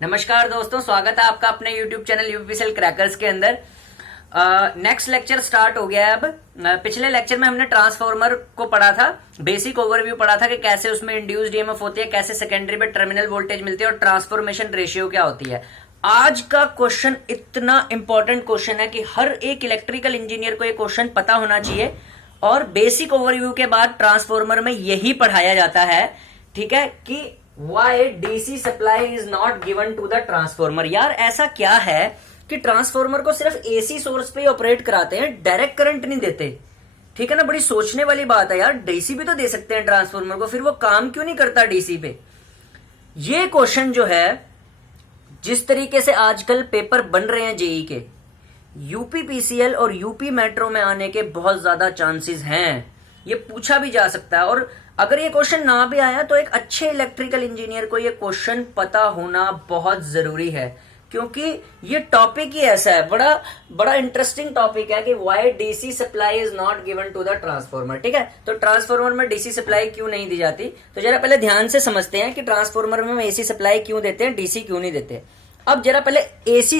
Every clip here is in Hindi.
नमस्कार दोस्तों, स्वागत है आपका अपने YouTube चैनल यूपीएसएल क्रैकर्स के अंदर। नेक्स्ट लेक्चर स्टार्ट हो गया है अब। पिछले लेक्चर में हमने ट्रांसफार्मर को पढ़ा था, बेसिक ओवरव्यू पढ़ा था कि कैसे उसमें इंड्यूस्ड ईएमएफ होती है, कैसे सेकेंडरी पे टर्मिनल वोल्टेज मिलती है और ट्रांसफॉर्मेशन रेशियो क्या होती है। आज का क्वेश्चन इतना इंपॉर्टेंट क्वेश्चन है कि हर एक इलेक्ट्रिकल इंजीनियर को ये क्वेश्चन पता होना चाहिए और बेसिक ओवरव्यू के बाद ट्रांसफार्मर में यही पढ़ाया जाता है, ठीक है, कि why DC supply is not given to the transformer. यार ऐसा क्या है कि ट्रांसफार्मर को सिर्फ एसी सोर्स पे ही ऑपरेट कराते हैं, डायरेक्ट करंट नहीं देते। ठीक है ना, बड़ी सोचने वाली बात है यार। डीसी भी तो दे सकते हैं ट्रांसफार्मर को, फिर वो काम क्यों नहीं करता डीसी पे। ये क्वेश्चन जो है, जिस तरीके से आजकल पेपर बन रहे हैं जेई के, यूपी पीसीएल और यूपी मेट्रो में आने के बहुत ज्यादा चांसेस हैं। ये पूछा भी जा सकता है और अगर ये क्वेश्चन ना भी आया तो एक अच्छे इलेक्ट्रिकल इंजीनियर को ये क्वेश्चन पता होना बहुत जरूरी है, क्योंकि ये टॉपिक ही ऐसा है, बड़ा इंटरेस्टिंग टॉपिक है कि why DC supply is not given to the transformer. ठीक है, तो ट्रांसफार्मर में डीसी सप्लाई क्यों नहीं दी जाती, तो जरा पहले ध्यान से समझते हैं कि ट्रांसफार्मर में हम एसी सप्लाई क्यों देते हैं, डीसी क्यों नहीं देते। अब जरा पहले एसी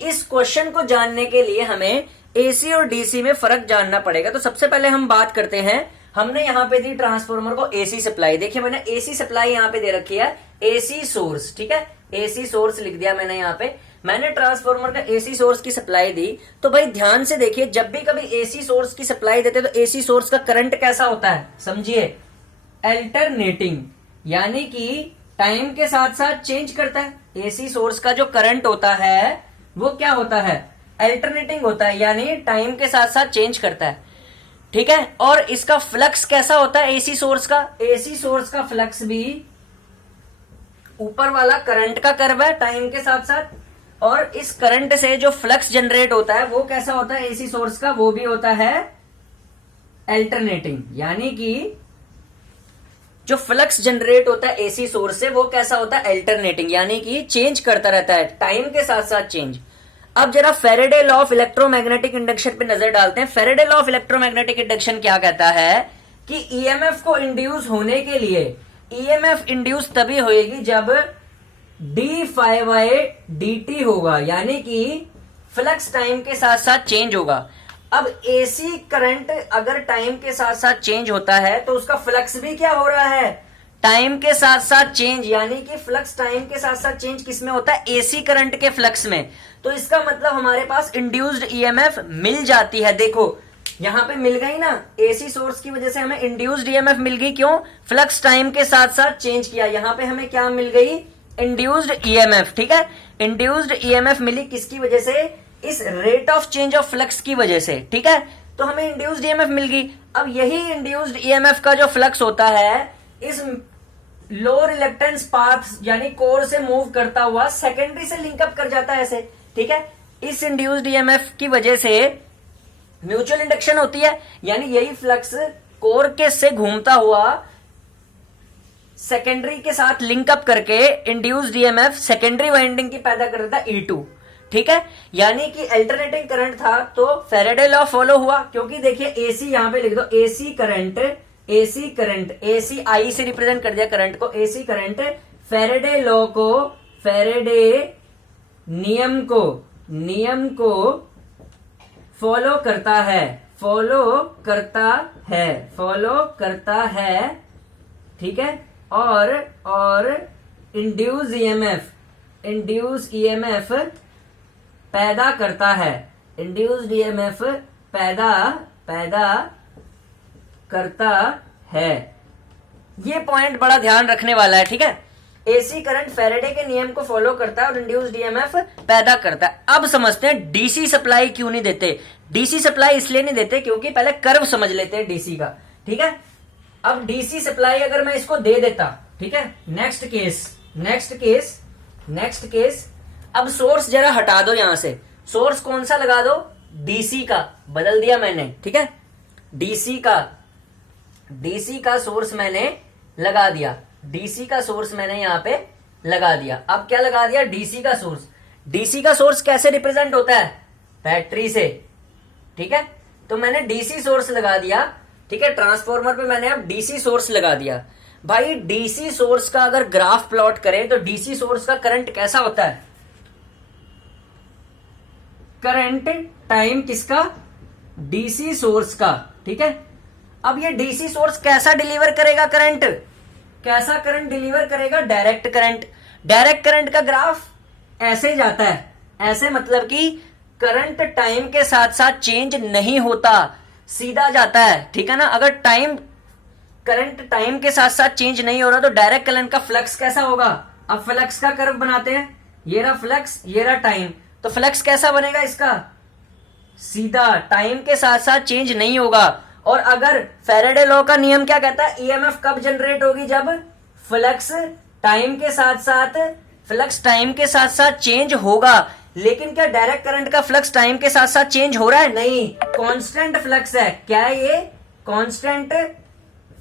इस क्वेश्चन को जानने के लिए हमें एसी और डीसी में फर्क जानना पड़ेगा। तो सबसे पहले हम बात करते हैं, हमने यहाँ पे दी ट्रांसफार्मर को एसी सप्लाई। देखिए मैंने एसी सप्लाई यहाँ पे दे रखी है, एसी सोर्स। ठीक है, एसी सोर्स लिख दिया मैंने यहाँ पे। मैंने ट्रांसफार्मर का एसी सोर्स की सप्लाई दी, तो भाई ध्यान से देखिए, जब भी कभी एसी सोर्स की सप्लाई देते तो एसी सोर्स का करंट कैसा होता है, समझिए, अल्टरनेटिंग, यानी कि टाइम के साथ साथ चेंज करता है। एसी सोर्स का जो करंट होता है वो क्या होता है, अल्टरनेटिंग होता है, यानी टाइम के साथ साथ चेंज करता है। ठीक है, और इसका फ्लक्स कैसा होता है एसी सोर्स का, एसी सोर्स का फ्लक्स भी ऊपर वाला करंट का कर्व है टाइम के साथ साथ, और इस करंट से जो फ्लक्स जनरेट होता है वो कैसा होता है एसी सोर्स का, वो भी होता है अल्टरनेटिंग, यानी कि जो फ्लक्स जनरेट होता है एसी सोर्स से वो कैसा होता है अल्टरनेटिंग, यानी कि चेंज करता रहता है टाइम के साथ साथ चेंज। अब जरा Faraday law of electromagnetic induction पे नजर डालते हैं। Faraday law of electromagnetic induction क्या कहता है कि ईएमएफ को इंड्यूस होने के लिए, ईएमएफ इंड्यूस तभी होएगी जब d phi by d t होगा, यानी कि फ्लक्स टाइम के साथ साथ चेंज होगा। अब एसी करंट अगर टाइम के साथ साथ चेंज होता है तो उसका फ्लक्स भी क्या हो रहा है, टाइम के साथ साथ चेंज, यानी कि फ्लक्स टाइम के साथ साथ चेंज किसमें होता है, एसी करंट के फ्लक्स में। तो इसका मतलब हमारे पास इंड्यूस्ड ईएमएफ मिल जाती है। देखो यहां पे मिल गई ना, एसी सोर्स की वजह से हमें इंड्यूस्ड ईएमएफ मिल गई, क्यों, फ्लक्स टाइम के साथ साथ चेंज किया। यहां पे हमें क्या मिल गई, इंड्यूस्ड ईएमएफ। ठीक है, इंड्यूस्ड ईएमएफ मिली किसकी वजह से, इस rate of change of flux की वजह से। ठीक है, तो हमें इंड्यूस्ड ईएमएफ मिल गई। अब यही इंड्यूस्ड ईएमएफ का जो फ्लक्स होता है इस लो रिलेक्टेंस पाथ यानी कोर से मूव करता हुआ सेकेंडरी से लिंकअप कर जाता है ऐसे। ठीक है, इस इंड्यूस्ड ईएमएफ की वजह से म्यूचुअल इंडक्शन होती है, यानी यही फ्लक्स कोर के से घूमता हुआ सेकेंडरी के साथ लिंकअप करके इंड्यूस्ड ईएमएफ सेकेंडरी वाइंडिंग की पैदा कर देता है E2। ठीक है, यानी कि अल्टरनेटिंग करंट था तो फेरेडे लॉ फॉलो हुआ, क्योंकि देखिए एसी यहां पे लिख दो, AC current, AC current, AC I से रिप्रेजेंट कर दिया करंट को, एसी करंट फेरेडे लॉ को, फेरेडे नियम को फॉलो करता है, फॉलो करता है। ठीक है, और इंड्यूस ईएमएफ पैदा करता है, इंड्यूस्ड ईएमएफ पैदा करता है। ये पॉइंट बड़ा ध्यान रखने वाला है। ठीक है, एसी करंट फेरेडे के नियम को फॉलो करता है और इंड्यूस्ड ईएमएफ पैदा करता है। अब समझते हैं डीसी सप्लाई क्यों नहीं देते। डीसी सप्लाई इसलिए नहीं देते क्योंकि पहले कर्व समझ लेते हैं डीसी का। ठीक है, अब डीसी सप्लाई अगर मैं इसको दे देता, ठीक है, नेक्स्ट केस, अब सोर्स जरा हटा दो यहां से, सोर्स कौन सा लगा दो, डीसी का, बदल दिया मैंने। ठीक है, डीसी का सोर्स मैंने लगा दिया, डीसी का सोर्स मैंने यहां पे लगा दिया। अब क्या लगा दिया, डीसी का सोर्स। डीसी का सोर्स कैसे रिप्रेजेंट होता है, बैटरी से। ठीक है, तो मैंने डीसी सोर्स लगा दिया। ठीक है, ट्रांसफार्मर पे मैंने अब डीसी सोर्स लगा दिया। भाई डीसी सोर्स का अगर ग्राफ प्लॉट करें तो डीसी सोर्स का करंट कैसा होता है? करंट टाइम किसका? डीसी सोर्स का, ठीक है। अब ये डीसी सोर्स कैसा डिलीवर करेगा करंट? कैसा करंट डिलीवर करेगा? Direct current. डायरेक्ट करंट का ग्राफ ऐसे जाता है, ऐसे मतलब कि करंट टाइम के साथ साथ चेंज नहीं होता, सीधा जाता है, ठीक है ना। अगर करंट टाइम के साथ साथ चेंज नहीं हो रहा तो डायरेक्ट करंट का फ्लक्स कैसा होगा? अब फ्लक्स का कर्व बनाते हैं, ये रहा फ्लक्स, ये रहा टाइम, तो फ्लक्स कैसा बनेगा इसका? सीधा, टाइम के साथ साथ चेंज नहीं होगा। और अगर फैराडे लॉ का नियम क्या कहता है? ईएमएफ कब जनरेट होगी? जब फ्लक्स टाइम के साथ साथ चेंज होगा। लेकिन क्या डायरेक्ट करंट का फ्लक्स टाइम के साथ साथ चेंज हो रहा है? नहीं, कांस्टेंट फ्लक्स है। क्या है ये? कांस्टेंट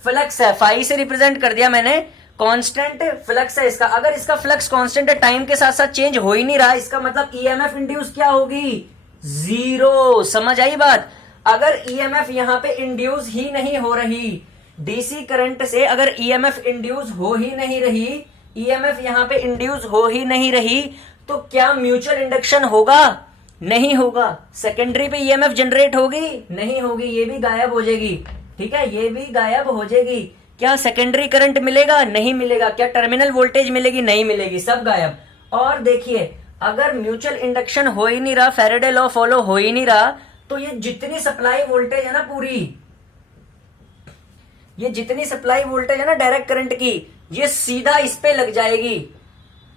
फ्लक्स है, फाई से रिप्रेजेंट कर दिया मैंने, कांस्टेंट फ्लक्स है इसका। अगर इसका फ्लक्स कांस्टेंट है, टाइम के साथ साथ चेंज हो ही नहीं रहा, इसका मतलब ईएमएफ इंड्यूस क्या होगी? जीरो। समझ आई बात? अगर ईएमएफ यहां पे इंड्यूस ही नहीं हो रही, डीसी करंट से अगर ईएमएफ इंड्यूस हो ही नहीं रही, ईएमएफ यहां पे इंड्यूस हो ही नहीं रही, तो क्या म्यूचुअल इंडक्शन होगा? नहीं होगा। सेकेंडरी पे ईएमएफ जनरेट होगी? नहीं होगी, ये भी गायब हो जाएगी, ठीक है, ये भी गायब हो जाएगी। क्या सेकेंडरी करंट मिलेगा? नहीं मिलेगा। क्या टर्मिनल वोल्टेज मिलेगी? नहीं मिलेगी, सब गायब। और देखिए, अगर म्यूचुअल इंडक्शन हो ही नहीं रहा, फैराडे लॉ फॉलो हो ही नहीं रहा, तो ये जितनी सप्लाई वोल्टेज है ना पूरी, ये जितनी सप्लाई वोल्टेज है ना डायरेक्ट करंट की, ये सीधा इस पे लग जाएगी,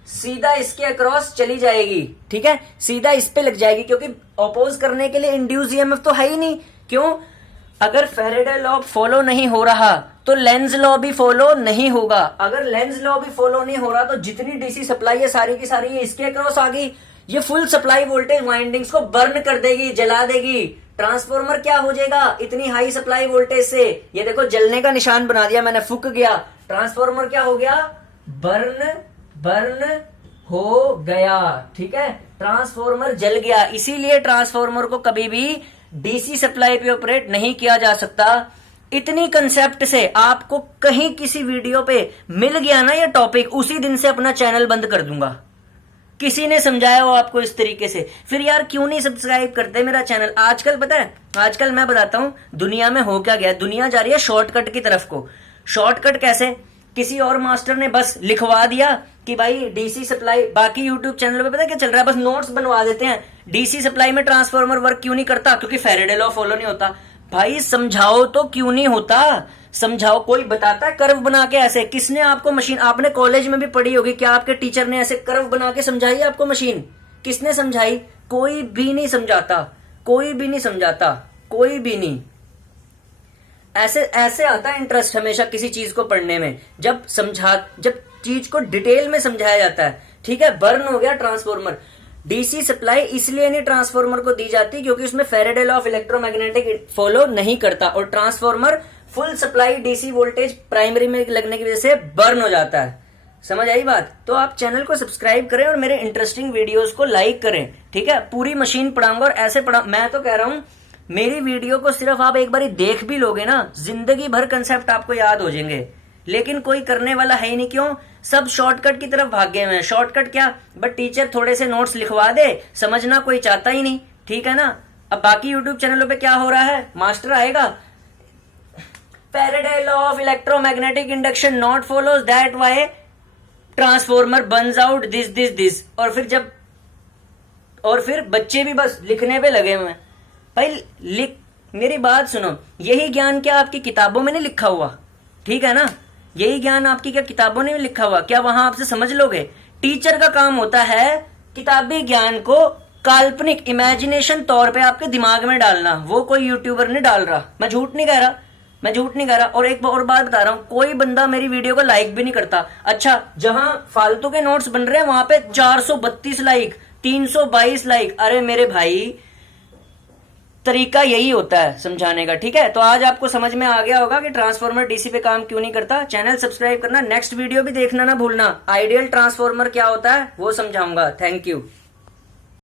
सीधा इसके अक्रॉस चली जाएगी, ठीक है, सीधा इस पे लग जाएगी, क्योंकि अपोज करने के लिए इंड्यूस ईएमएफ तो है ही नहीं। क्यों? अगर फैराडे लॉ फॉलो नहीं हो रहा तो लेंज लॉ भी फॉलो नहीं होगा। अगर लेंज लॉ भी फॉलो नहीं हो रहा तो जितनी डीसी सप्लाई है सारी की सारी इसके अक्रॉस आ गई, ये फुल सप्लाई वोल्टेज वाइंडिंग्स को बर्न कर देगी, जला देगी। ट्रांसफॉर्मर क्या हो जाएगा इतनी हाई सप्लाई वोल्टेज से? ये देखो जलने का निशान बना दिया मैंने, फूक गया। ट्रांसफॉर्मर क्या हो गया? बर्न हो गया, ठीक है, ट्रांसफॉर्मर जल गया। इसीलिए ट्रांसफॉर्मर को कभी भी डीसी सप्लाई पे ऑपरेट नहीं किया जा सकता। इतनी कंसेप्ट से आपको कहीं किसी वीडियो पे मिल गया ना ये टॉपिक, उसी दिन से अपना चैनल बंद कर दूंगा। किसी ने समझाया हो आपको इस तरीके से, फिर यार क्यों नहीं सब्सक्राइब करते मेरा चैनल? आजकल पता है, आजकल मैं बताता हूं दुनिया में हो क्या गया। दुनिया जा रही है शॉर्टकट की तरफ को। शॉर्टकट कैसे? किसी और मास्टर ने बस लिखवा दिया कि भाई डीसी सप्लाई, बाकी यूट्यूब चैनल पे पता है क्या चल रहा है? बस नोट्स बनवा देते हैं, डीसी सप्लाई में ट्रांसफॉर्मर वर्क क्यों नहीं करता? क्योंकि फैराडे लॉ फॉलो नहीं होता। भाई समझाओ तो क्यों नहीं होता? समझाओ, कोई बताता है कर्व बना के ऐसे? किसने आपको मशीन, आपने कॉलेज में भी पढ़ी होगी, क्या आपके टीचर ने ऐसे कर्व बना के समझाई आपको मशीन? किसने समझाई? कोई भी नहीं समझाता, कोई भी नहीं समझाता, कोई भी नहीं। ऐसे ऐसे आता है इंटरेस्ट हमेशा किसी चीज को पढ़ने में, जब चीज को डिटेल में समझाया जाता है, ठीक है। बर्न हो गया ट्रांसफॉर्मर। डीसी सप्लाई इसलिए नहीं ट्रांसफॉर्मर को दी जाती क्योंकि उसमें Faraday law of electromagnetic follow नहीं करता, और transformer full supply DC voltage primary में लगने की वजह से बर्न हो जाता है। समझ आई बात? तो आप चैनल को सब्सक्राइब करें और मेरे इंटरेस्टिंग वीडियोस को लाइक करें, ठीक है। पूरी मशीन पढ़ाऊंगा और ऐसे पढ़ा, मैं तो कह रहा हूं मेरी वीडियो को सिर्फ आप एक बार देख भी लोगे ना, जिंदगी भर कंसेप्ट आपको याद हो जाएंगे। लेकिन कोई करने वाला है ही नहीं। क्यों? सब शॉर्टकट की तरफ भाग गए हैं। शॉर्टकट क्या? बट टीचर थोड़े से नोट्स लिखवा दे, समझना कोई चाहता ही नहीं, ठीक है ना। अब बाकी यूट्यूब चैनलों पे क्या हो रहा है? मास्टर आएगा, Faraday law of electromagnetic induction not follows that why transformer burns out this, और फिर बच्चे भी बस लिखने पे लगे हुए हैं। भाई मेरी बात सुनो, यही ज्ञान क्या आपकी किताबों में नहीं लिखा हुआ? ठीक है ना, यही ज्ञान आपकी क्या किताबों में लिखा हुआ? क्या वहां आपसे समझ लोगे? टीचर का काम होता है किताबी ज्ञान को काल्पनिक इमेजिनेशन तौर पे आपके दिमाग में डालना, वो कोई यूट्यूबर नहीं डाल रहा। मैं झूठ नहीं कह रहा। और एक और बात बता रहा हूं, कोई बंदा मेरी वीडियो को लाइक भी नहीं करता। अच्छा, जहां फालतू के नोट्स बन रहे हैं वहां पे 432 लाइक, 322 लाइक। अरे मेरे भाई, तरीका यही होता है समझाने का, ठीक है। तो आज आपको समझ में आ गया होगा कि ट्रांसफॉर्मर डीसी पे काम क्यों नहीं करता। चैनल सब्सक्राइब करना, नेक्स्ट वीडियो भी देखना ना भूलना। आइडियल ट्रांसफॉर्मर क्या होता है वो समझाऊंगा। Thank you.